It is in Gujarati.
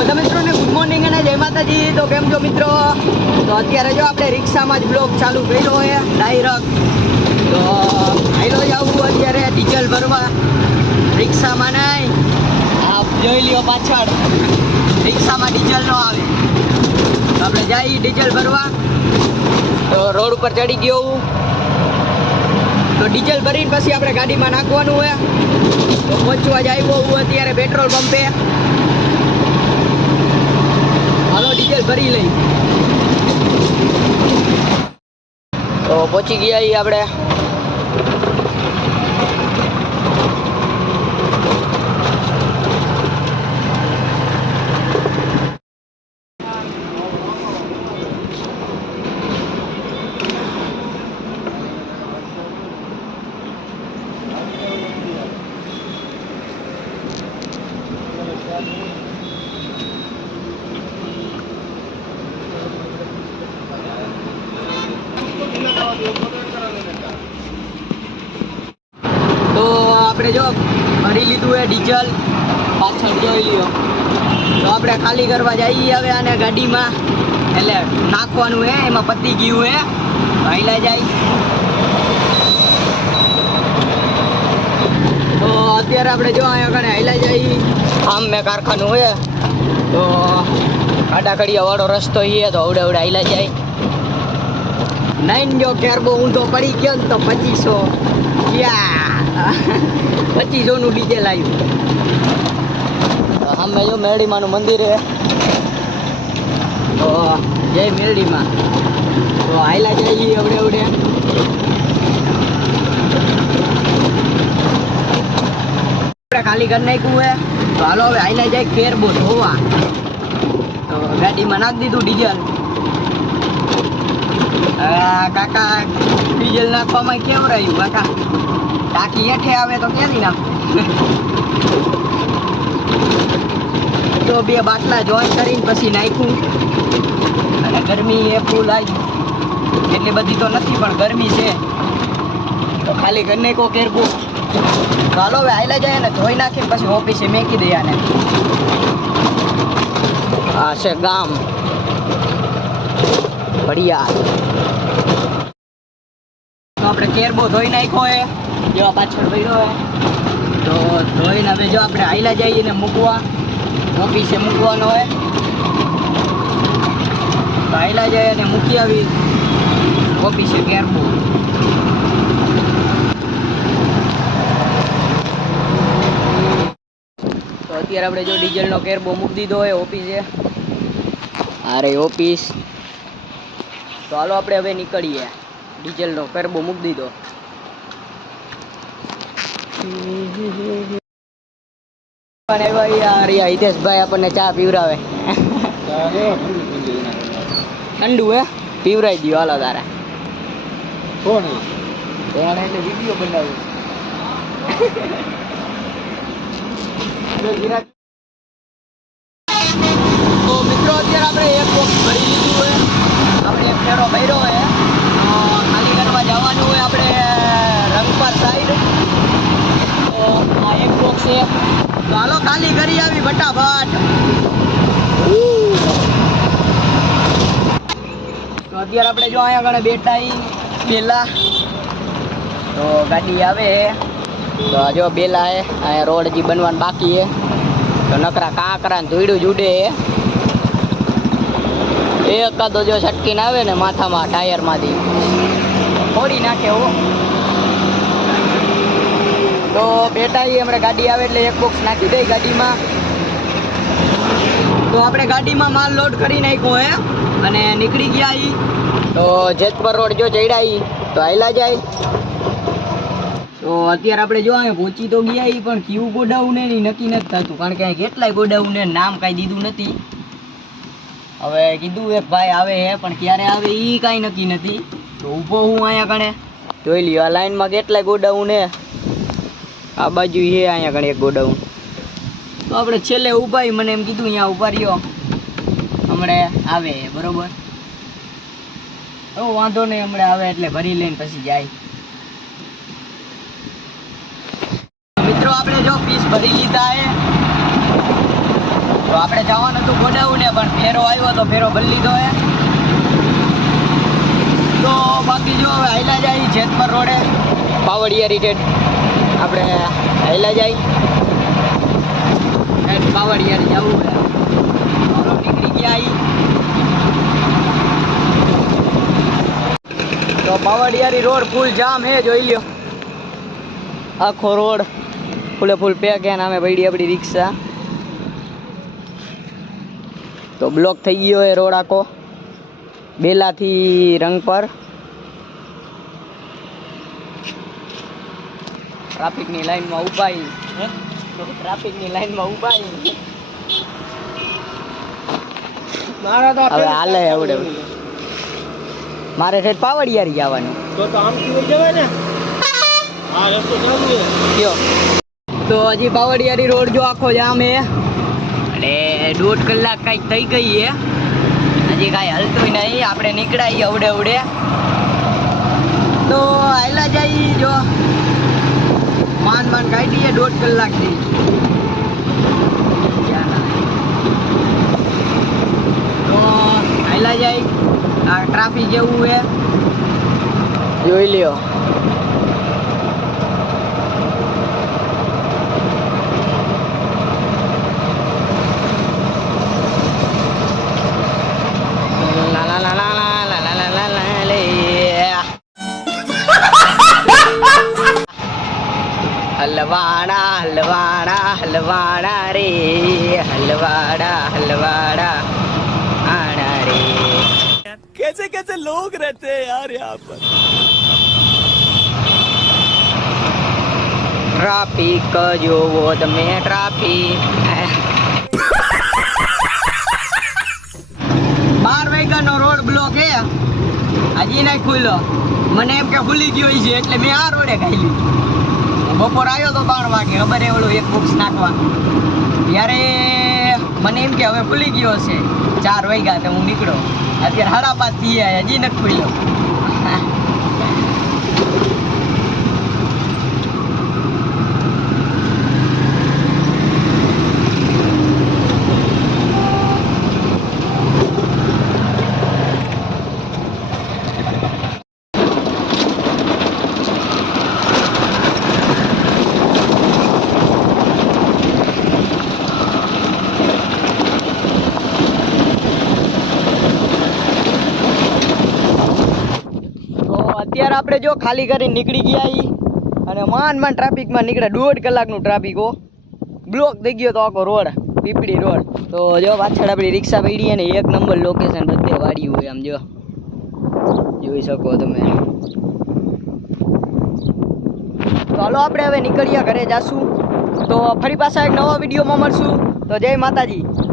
બધા મિત્રોને ગુડ મોર્નિંગ અને જય માતાજી. તો કેમ છો મિત્રો? તો અત્યારે જો આપણે રિક્ષામાં જ બ્લોગ ચાલુ કર્યો હોય ડાયરેક્ટ. તો હાઈલો જવું અત્યારે ડીઝલ ભરવા, રિક્ષામાં નહીં. આપ જોઈ લ્યો પાછળ રિક્ષામાં ડીઝલ ન આવે, તો આપણે જઈએ ડીઝલ ભરવા. તો રોડ ઉપર ચડી ગયો હું, તો ડીઝલ ભરીને પછી આપણે ગાડીમાં નાખવાનું હોય. તો પહોંચવા જ આવ્યો હું અત્યારે પેટ્રોલ પંપે. હાલો ડીઝલ ભરી લઈ. તો પહોંચી ગયા આપણે. તો આપણે જો ભરી લીધું એ ડીઝલ, પાછળ જોઈ લ્યો. તો આપણે ખાલી કરવા જઈએ હવે આને ગાડીમાં, એટલે નાખવાનું હે, એમાં પતી ગયું હે, હાઈલા જાય. તો અત્યારે આપણે જો અહીંયા આગળ હાઈલા જઈએ. આમ મેં કારખાનું હોય તો આડાકડીયા વાળો રસ્તો એ તો અવડે અવડે હાઈલા જાય. નાઈન જો કેરબો ઊંધો પડી ગયો ને તો 2500 નું ડીઝલ આવ્યું. સામે જો મેરડીમાનું મંદિર છે, તો જય મેરડીમાં. તો હાઈલા જઈએ અવડે અવડે. આપણે ખાલી કરી નાખ્યું હે, તો હાલો હવે હાઈલા જાય કેરબો ધોવા. તો ગાડીમાં નાખી દીધું ડીઝલ. કાકા ડીઝલ નાખવામાં કેમ રહ્યું કાકા? ટાંકી હેઠે આવે તો ક્યાંથી નાખું? તો 2 બાટલા જોઈન કરીને પછી નાખ્યું. અને ગરમી એ ફૂલ આવી, એટલી બધી તો નથી પણ ગરમી છે, તો ખાલી કરી નાખો કેરબો. ચાલો હવે હાઈલા જાય ને ધોઈ નાખીને પછી ઓફિસે મેકી દઈએ આને. આ છે ગામ ભડિયાર. તો આપણે કેરબો ધોઈ નાખ્યો હે, જેવા પાછળ ભર્યો હે. તો ધોઈને હવે જો આપણે હાઈલા જઈએ ને મૂકવા, ઓફિસે મૂકવાનો હોય. તો હાઈલા જઈએ અને મૂકી આવી ઓફિસે કેરબો. તો અત્યારે આપણે જો ડીઝલનો કેરબો મૂકી દીધો હોય ઓફિસે. અરે ઓફિસ. તો હાલો આપણે હવે નીકળીએ. ડીઝલનો કેરબો મૂકી દીધો. હિતેશભાઈ આપણને ચા પીવરાવે. ઠંડુ હે, પીવરાઈ દો હાલો તારે. કોણ એટલે વિડીયો બનાવ્યો. તો મિત્રો અત્યારે આપણે એક બોક્સ ભરી લીધું હોય, આપણે એક ફેરો ભર્યો હોય. ખાલી કરવા જવાનું હોય આપણે રંગપાર સાઈડ. તો આ એક બોક્સ છે, તો હાલો ખાલી કરી આવી ફટાફટ. તો અત્યારે આપણે જો અહીંયા આગળ બેઠા બેલા. તો ગાડી આવે, તો જો બેલા હે. અહીંયા રોડ હજી બનવાનું બાકી છે, તો નકરા કાંકરા ને ધોઈડું જ ઉડે હે. એકાદો જો છટકીને આવે ને માથામાં ટાયરમાંથી ફોડી નાખે હો. તો બેટા હમણાં ગાડી આવે એટલે એક બોક્સ નાખી દઈ ગાડીમાં. તો આપણે ગાડીમાં માલ લોડ કરી નાખ્યો હે અને નીકળી ગયા. તો જેતપર રોડ જો ચડ્યા તો હાઈલા જાય. તો અત્યારે આપણે જો અહીંયા પહોંચી તો ગયા, પણ કયું ગોડાઉન ને નક્કી નથી થતું, કારણ કે કેટલાય ગોડાઉન ને નામ કાંઈ દીધું નથી. હવે કીધું એક ભાઈ આવે હે, પણ ક્યારે આવે એ કાંઈ નક્કી નથી. તો ઊભો હું અહીંયા કણે જોઈ લ્યો. આ લાઈનમાં કેટલાય ગોડાઉન હે. આ બાજુ છે અહીંયા કણે એક ગોડાઉન. તો આપણે છેલ્લે ઊભા, મને એમ કીધું અહીંયા ઊભા રહ્યો, હમણાં આવે બરોબર. વાંધો નહીં, હમણાં આવે એટલે ભરી લઈને પછી જાય. મિત્રો આપણે જો પીસ ભરી લીધા હે, તો આપણે જવાનું હતું ગોડાઉને પણ ફેરો આવ્યો તો ફેરો ભરી લીધો હે. તો બાકી જો હવે હાઈલા જાય જેતપર રોડે પાવડિયા રીટેડ આપણે હાઈલા જાય પાવડિયા જવું હે. નીકળી ગયા તો પાવડિયારી રોડ ફૂલ જામ હે, જોઈ લ્યો આખો રોડ ફૂલે ફૂલ પેક હે. નામે પડી આપણી રિક્ષા તો બ્લોક થઈ ગયો એ રોડ આખો બેલાથી રંગ પર. ટ્રાફિકની લાઈનમાં ઊભા ટ્રાફિકની લાઈનમાં ઊભા હવે હાલે આવડે. મારે ઠેઠ પાવડિયારી જવાનું તો આમથી વઈ જવાય ને. હા રસ્તો જામ છે કયો. તો હજી પાવડિયારી રોડ જો આખો જામ હે અને 1.5 કલાક કાંઈક થઈ ગઈ હે, હજી કાંઈ હલતું નહીં. આપણે નીકળાઈએ અવડે અવડે તો હાઈલા જઈ જો માન કાઢીએ 1.5 કલાકથી. તો હાઈલા જાય આ ટ્રાફિક જેવું હે જોઈ લ્યો. હલવાડા હલવાડા હલવાડા રે હલવાડા હલવાડા આડા રે. कैसे कैसे लोग रहते हैं यार यहाँ पर. ट्रैफिक જોવો તમે ટ્રાફિક 12 વાગ્યાનો રોડ બ્લોક હે, હજી નહીં ખુલ્લો. મને એમ કે ખુલી ગયો છે એટલે મેં આ રોડે ખાઈ લીધું. બપોર આવ્યો તો 12 વાગે ખબર એ ઓલું એક બોક્સ નાખવા ત્યારે મને એમ કે હવે ખુલી ગયો છે. 4 વાગ્યા તો હું નીકળો, અત્યારે 5:30 થઈ ગયા હજી નથી ખુલ્યો. અત્યારે આપણે જો ખાલી કરીને નીકળી ગયા ઈ અને માંડ ટ્રાફિકમાં નીકળ્યા. 1.5 કલાકનું ટ્રાફિક હો, બ્લોક થઈ ગયો તો આખો રોડ પીપળી રોડ. તો જો પાછળ આપણી રિક્ષા પડી અને 1 નંબર લોકેશન બધે વાડી હોય આમ જો જોઈ શકો તમે. તો હાલો આપણે હવે નીકળ્યા ઘરે જાશું. તો ફરી પાછા એક નવા વિડીયોમાં મળશું. તો જય માતાજી.